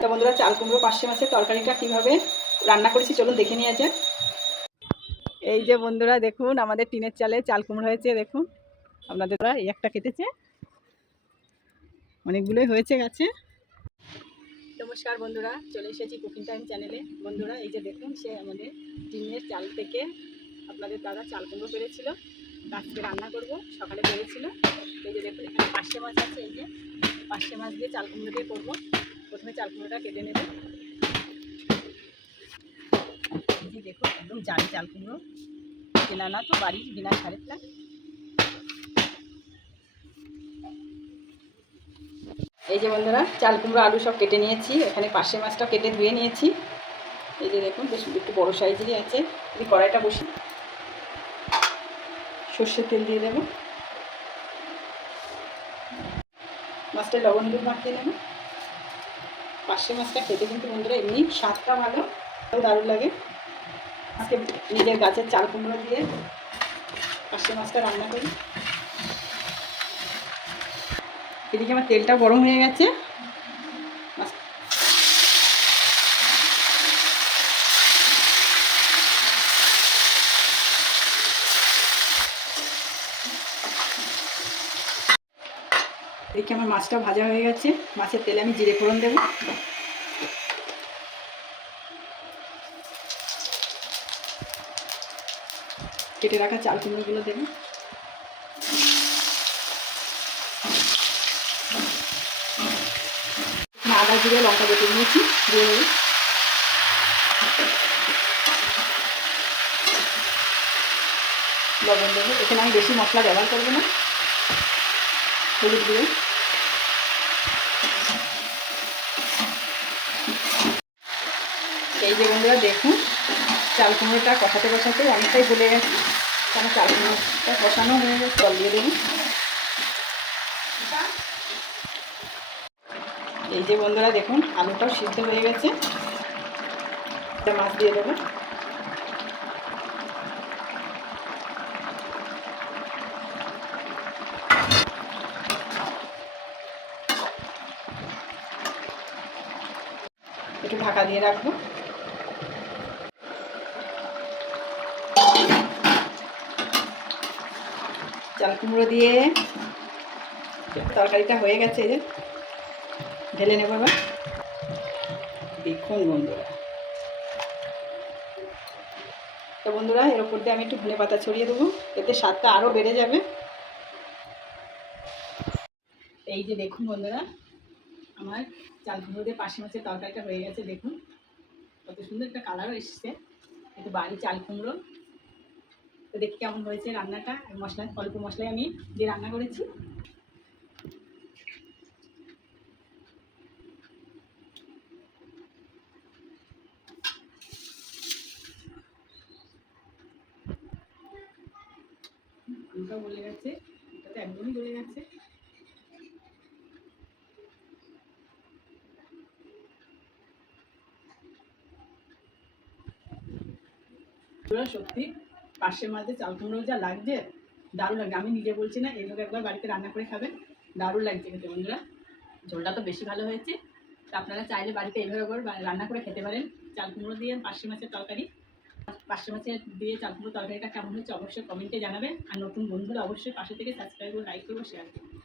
তো বন্ধুরা, চাল কুমড়ো পার্শে মাছের তরকারিটা কীভাবে রান্না করেছি চলুন দেখে নিয়ে যাক। এই যে বন্ধুরা দেখুন, আমাদের টিনের চালে চাল কুমড়ো হয়েছে। দেখুন আপনাদের এই একটা কেটেছে, অনেকগুলোই হয়েছে গাছে। নমস্কার বন্ধুরা, চলে এসেছি কুকিং টাইম চ্যানেলে। বন্ধুরা এই যে দেখুন, সে আমাদের টিনের চাল থেকে আপনাদের দাদা চাল কুমড়ো পেরেছিল, আজকে রান্না করব। সকালে পেরেছিল। এই যে দেখুন, এখানে পার্শে মাছ আছে। এই যে পার্শে মাছ দিয়ে চাল কুমড়ো দিয়ে করবো। প্রথমে চাল কুমড়োটা কেটে নেব। দেখুন একদম জালি চাল কুমড়ো, কেনা না তো, বাড়ির বিনা সারের প্লাস। এই যে বন্ধুরা, চাল কুমড়ো আলু সব কেটে নিয়েছি। এখানে পার্শে মাছটা কেটে ধুয়ে নিয়েছি। এই যে দেখুন, বেশ একটু বড়ো সাইজেরই আছে। এই কড়াইটা বসি, সর্ষের তেল দিয়ে দেবো। মাছটা লবণ হলুদ মাখিয়ে নেব। পার্শে মাছটা খেতে কিন্তু বন্ধুরা এমনি স্বাদটা ভালো, দারুণ লাগে। আজকে নিজের গাছের চাল কুমড়ো দিয়ে পার্শে মাছটা রান্না করি। এদিকে আমার তেলটা গরম হয়ে গেছে। এদিকে আমার মাছটা ভাজা হয়ে গেছে। মাছের তেলে আমি জিরে ফোড়ন দেবো। কেটে রাখা চাল কুমড়োগুলো দেবো। আদা জিরে লঙ্কা বেটে নিয়েছি, দিয়ে দেবো। লবণ দেবো। এখানে আমি বেশি মশলা ব্যবহার করবো না। হলুদ দিয়ে এই যে বন্ধুরা দেখুন, চাল কুমড়োটা কষাতে কষাতে অনেকটাই গলে গেছে। কারণ চাল কুমড়োটা কষানো হয়ে গেছে। জল দিয়ে দেবো। এই যে বন্ধুরা দেখুন, আলুটাও সিদ্ধ হয়ে গেছে। মাছ দিয়ে দেবো। একটু ঢাকা দিয়ে রাখবো। চাল কুমড়ো দিয়ে তরকারিটা হয়ে গেছে। এই যে ঢেলে নেবো এবার। দেখুন বন্ধুরা, তো বন্ধুরা এর ওপর দিয়ে আমি একটু ধনে পাতা ছড়িয়ে দেবো, এতে স্বাদটা আরও বেড়ে যাবে। এই যে দেখুন বন্ধুরা, আমার চাল কুমড়ো দিয়ে পার্শে মাছের তরকারিটা হয়ে গেছে। দেখুন কত সুন্দর একটা কালারও এসছে। একটু বাড়ি চাল কুমড়ো। তো দেখি কেমন হয়েছে রান্নাটা। মশলা অল্প মশলায় আমি দিয়ে রান্না করেছি। আলুটাও গলে গেছে, এটা তো একদমই গলে গেছে। সত্যি পার্শে মাছ দিয়ে চাল কুমড়ো যা লাগছে, দারুণ লাগছে। আমি নিজে বলছি না, এইভাবে একবার বাড়িতে রান্না করে খাবেন, দারুণ লাগছে খেতে বন্ধুরা। ঝোলটা তো বেশি ভালো হয়েছে। তো আপনারা চাইলে বাড়িতে এইভাবে করে রান্না করে খেতে পারেন। চাল কুমড়ো দিয়ে পার্শে মাছের তরকারি। পার্শে মাছের দিয়ে চাল কুমড়ো তরকারিটা কেমন হচ্ছে অবশ্যই কমেন্টে জানাবেন। আর নতুন বন্ধুরা অবশ্যই পাশে থেকে সাবস্ক্রাইব করে লাইক করবো, শেয়ার করবো।